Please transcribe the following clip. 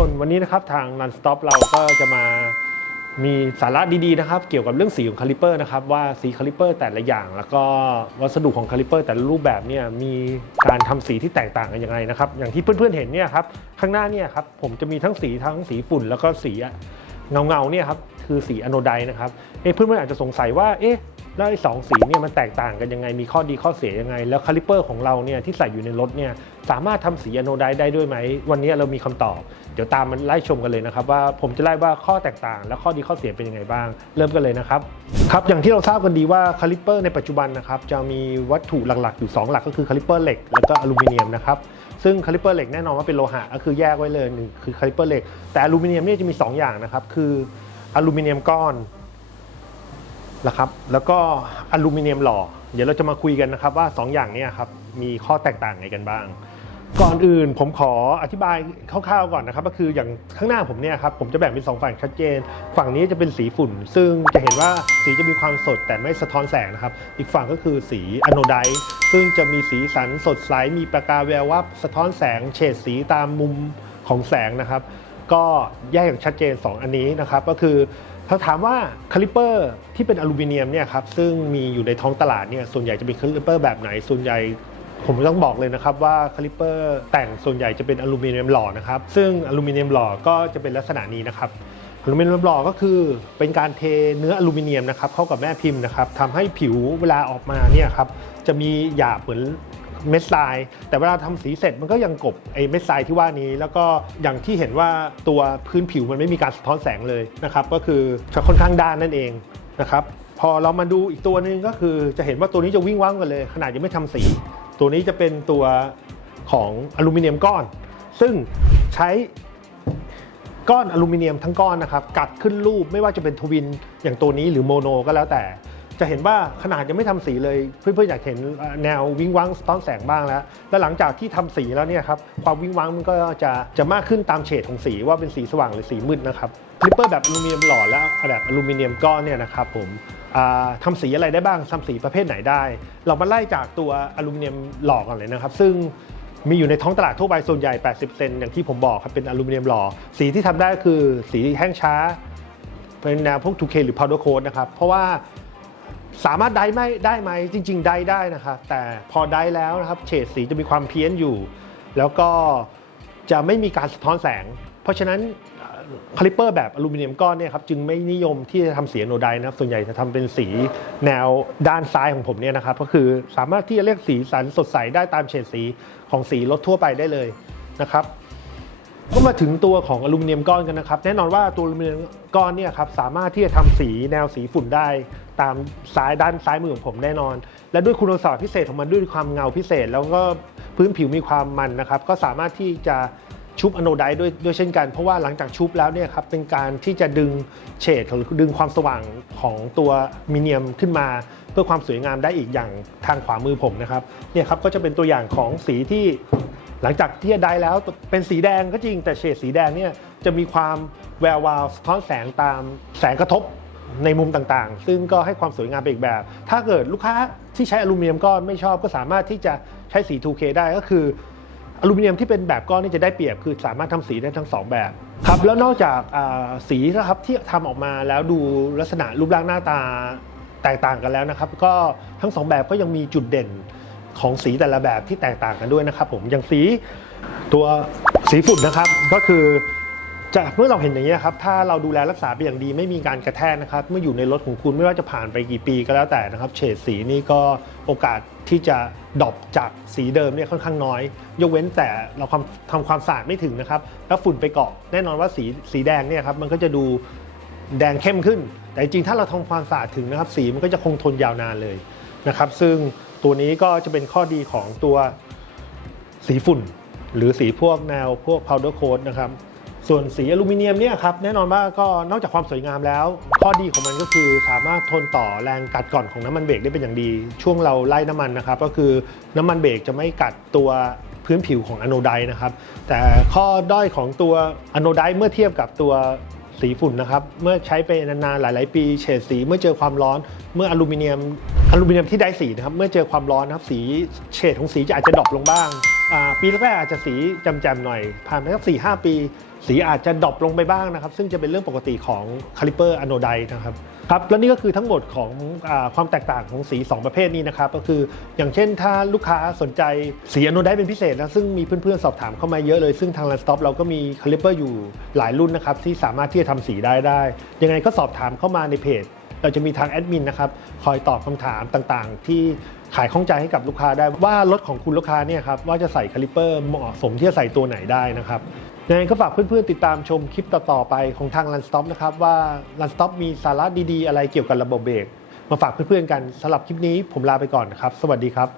วันนี้นะครับทาง Non Stop เราก็จะมามีสาระดีๆนะครับเกี่ยวกับเรื่องสีของคาลิเปอร์นะครับว่าสีคาลิเปอร์แต่ละอย่าง แล้วก็วัสดุของคาลิเปอร์แต่ละรูปแบบเนี่ยมีการทำสีที่แตกต่างกันยังไงนะครับอย่างที่เพื่อนๆเห็นเนี่ยครับข้างหน้าเนี่ยครับผมจะมีทั้งสีทั้งสีฝุ่น แล้วก็สีเงาเงาๆเนี่ยครับคือสีอะโนไดนะครับเอ๊ะเพื่อนๆอาจจะสงสัยว่าเอ๊ะ แล้วไอ้สองสีเนี่ยมันแตกต่างกันยังไงมีข้อดีข้อเสียยังไง แล้วคาลิเปอร์ของเราเนี่ยที่ใส่อยู่ในรถเนี่ยสามารถทำสีอะโนไดได้ด้วยไหม วันนี้เรามีคำตอบ เดี๋ยวตามมันไล่ชมกันเลยนะครับ ว่าผมจะไล่ว่าข้อแตกต่าง และข้อดีข้อเสียเป็นยังไงบ้าง เริ่มกันเลยนะครับครับอย่างที่เราทราบกันดีว่าคาลิปเปอร์ในปัจจุบันนะครับจะมีวัตถุหลักๆ อยู่ 2 หลักก็คือคาลิปเปอร์เหล็กแล้วก็อลูมิเนียมนะครับซึ่งคาลิปเปอร์เหล็กแน่นอนว่าเป็นโลหะก็คือแยกไว้เลยหนึ่งคือคาลิปเปอร์เหล็กแต่อลูมิเนียมเนี่ยจะมี 2 อย่างนะครับคืออลูมิเนียมก้อน นะครับแล้วก็อลูมิเนียมหล่อ เดี๋ยวเราจะมาคุยกันนะครับว่า 2 อย่างนี้ครับมีข้อแตกต่างไงกันบ้าง ก่อนอื่นผมขออธิบายคร่าวๆก่อนนะครับ ก็คืออย่างข้างหน้าผมเนี่ยครับผมจะแบ่งเป็นสองฝั่งชัดเจน ฝั่งนี้จะเป็นสีฝุ่น ซึ่งจะเห็นว่าสีจะมีความสดแต่ไม่สะท้อนแสงนะครับ อีกฝั่งก็คือสีอะโนไดซ์ซึ่งจะมีสีสันสดใสมีประกายแวววับสะท้อนแสง เฉดสีตามมุมของแสงนะครับ ก็แยกอย่างชัดเจน 2 อันนี้นะครับก็คือถ้าถามว่าคาลิเปอร์ที่เป็นอลูมิเนียมเนี่ยครับซึ่งมีอยู่ในท้องตลาดเนี่ยส่วนใหญ่จะเป็นคาลิเปอร์แบบไหนส่วนใหญ่ผมต้องบอกเลยนะครับว่าคาลิเปอร์แต่งส่วนใหญ่จะเป็นอลูมิเนียมหล่อนะครับซึ่งอลูมิเนียมหล่อก็จะเป็นลักษณะนี้นะครับอลูมิเนียมหล่อก็คือเป็นการเทเนื้ออลูมิเนียมนะครับเข้ากับแม่พิมพ์นะครับทำให้ผิวเวลาออกมาเนี่ยครับจะมีหยาบเหมือน เม็ดทราย แต่เวลาทำสีเสร็จมันก็ยังกบไอ้เม็ดทรายที่ว่านี้ แล้วก็อย่างที่เห็นว่าตัวพื้นผิวมันไม่มีการสะท้อนแสงเลยนะครับ ก็คือจะค่อนข้างด้านนั่นเองนะครับ พอเรามาดูอีกตัวหนึงก็คือจะเห็นว่าตัวนี้จะวิ่งว่างกันเลย ขนาดยังไม่ทำสี ตัวนี้จะเป็นตัวของอลูมิเนียมก้อน ซึ่งใช้ก้อนอลูมิเนียมทั้งก้อนนะครับ กัดขึ้นรูปไม่ว่าจะเป็นทวินอย่างตัวนี้หรือโมโนก็แล้วแต่ จะเห็นว่าขนาดยังไม่ทำสีเลย เพื่อนๆอยากเห็นแนววิงวังสะท้อนแสงบ้างแล้ว แล้วหลังจากที่ทำสีแล้วเนี่ยครับความวิงวังมันก็จะจะมากขึ้นตามเฉดของสีว่าเป็นสีสว่างหรือสีมืดนะครับคลิปเปอร์แบบอลูมิเนียมหล่อและแบบอลูมิเนียมก้อนเนี่ยนะครับผมอ่าทำสีอะไรได้บ้างทำสีประเภทไหนได้ เรามาไล่จากตัวอลูมิเนียมหล่อก่อนเลยนะครับ ซึ่งมีอยู่ในท้องตลาดทั่วไปส่วนใหญ่ 80 เซนอย่างที่ผมบอกครับเป็นอลูมิเนียมหล่อ สีที่ทำได้ก็คือสีแห้งช้า เป็นแนวพวก 2K หรือ powder coat นะครับ เพราะว่า สามารถได้ไหมได้ไหมจริง ๆ ได้ได้นะครับแต่พอได้แล้วนะครับเฉดสีจะมีความเพี้ยนอยู่ แล้วก็จะไม่มีการสะท้อนแสง เพราะฉะนั้นคลิปเปอร์แบบอลูมิเนียมก้อนเนี่ยครับจึงไม่นิยมที่จะทำสีโนไดนะครับส่วนใหญ่จะทำเป็นสีแนวด้านซ้ายของผมเนี่ยนะครับก็คือสามารถที่จะเรียกสีสันสดใสได้ตามเฉดสีของสีรถทั่วไปได้เลยนะครับ ก็มาถึงตัวของอลูมิเนียมก้อนกันนะครับ แน่นอนว่าตัวอลูมิเนียมก้อนเนี่ยครับสามารถที่จะทำสีแนวสีฝุ่นได้ ตามซ้ายด้านซ้ายมือของผมแน่นอน และด้วยคุณสมบัติพิเศษของมันด้วยความเงาพิเศษ แล้วก็พื้นผิวมีความมันนะครับก็สามารถที่จะชุบอโนไดด้วยด้วยเช่นกัน เพราะว่าหลังจากชุบแล้วเนี่ยครับเป็นการที่จะดึงเฉดหรือดึงความสว่างของตัวมิเนียมขึ้นมา เพื่อความสวยงามได้อีกอย่างทางขวามือผมนะครับเนี่ยครับก็จะเป็นตัวอย่างของสีที่ หลังจากที่ได้แล้วเป็นสีแดงก็จริงแต่เฉดสีแดงเนี่ยจะมีความแวววาวสะท้อนแสงตามแสงกระทบในมุมต่างๆ ซึ่งก็ให้ความสวยงามไปอีกแบบ ถ้าเกิดลูกค้าที่ใช้อลูมิเนียมก้อนไม่ชอบก็สามารถที่จะใช้สี 2K ได้ก็คืออลูมิเนียมที่เป็นแบบก้อนนี่จะได้เปรียบคือสามารถทำสีได้ทั้งสองแบบครับแล้วนอกจากสีนะครับที่ทำออกมาแล้วดูลักษณะรูปร่างหน้าตาแตกต่างกันแล้วนะครับ ก็ทั้งสองแบบก็ยังมีจุดเด่น ของสีแต่ละแบบที่แตกต่างกันด้วยนะครับ ผมอย่างสีตัวสีฝุ่นนะครับก็คือจะเมื่อเราเห็นอย่างนี้ครับถ้าเราดูแลรักษาไปอย่างดีไม่มีการกระแทกนะครับ เมื่ออยู่ในรถของคุณไม่ว่าจะผ่านไปกี่ปีก็แล้วแต่นะครับ เฉดสีนี่ก็โอกาสที่จะดรอปจากสีเดิมเนี่ยค่อนข้างน้อย ยกเว้นแต่เราทำทำความสะอาดไม่ถึงนะครับ แล้วฝุ่นไปเกาะแน่นอนว่าสีสีแดงเนี่ยครับมันก็จะดูแดงเข้มขึ้น แต่จริงถ้าเราทำความสะอาดถึงนะครับ สีมันก็จะคงทนยาวนานเลยนะครับ ซึ่ง ตัวนี้ก็จะเป็นข้อดีของตัวสีฝุ่น หรือสีพวกแนวพวก powder coat นะครับส่วนสีอลูมิเนียมเนี่ยครับแน่นอนว่าก็นอกจากความสวยงามแล้ว ข้อดีของมันก็คือสามารถทนต่อแรงกัดก่อนของน้ำมันเบรกได้เป็นอย่างดี ช่วงเราไล่น้ำมันนะครับ ก็คือน้ำมันเบรกจะไม่กัดตัวพื้นผิวของอะโนไดนะครับ แต่ข้อด้อยของตัวอะโนไดเมื่อเทียบกับตัวสีฝุ่นนะครับ เมื่อใช้ไปนานๆหลาย ๆ ปี เฉดสีเมื่อเจอความร้อน เมื่ออลูมิเนียม อลูมิเนียมที่ได้สีนะครับ เมื่อเจอความร้อนนะครับ สีเฉดของสีจะอาจจะดรอปลงบ้าง ปีแรกๆอาจจะสีจำๆหน่อย ผ่านไปสักสี่ห้าปี สีอาจจะดรอปลงไปบ้างนะครับ ซึ่งจะเป็นเรื่องปกติของคาลิเปอร์อะโนไดนะครับครับและนี่ก็คือทั้งหมดของอความแตกต่างของสี 2 ประเภทนี้นะครับก็คืออย่างเช่นถ้าลูกค้าสนใจสีอะโนไดเป็นพิเศษนะซึ่งมีเพื่อนๆ สอบถามเข้ามาเยอะเลย ซึ่งทาง l a n d s t o p เราก็มีคาลิเปอร์อยู่หลายรุ่นนะครับที่สามารถที่จะทำสีได้ได้ ยังไงก็สอบถามเข้ามาในเพจ เราจะมีทางแอดมินนะครับคอยตอบคำถามต่างๆ ที่ขายข้องใจให้กับลูกค้าได้ว่ารถของคุณลูกค้าเนี่ยครับว่าจะใส่คาลิเปอร์เหมาะสมที่จะใส่ตัวไหนได้นะครับยังไงก็ฝากเพื่อนๆติดตามชมคลิปต่อๆไปของทาง l a n s t o p นะครับว่า l a n s t o p มีสาระดีๆ อะไรเกี่ยวกับระบบเบรกมาฝากเพื่อนๆกันสำหรับคลิปนี้ผมลาไปก่อนนะครับ สวัสดีครับ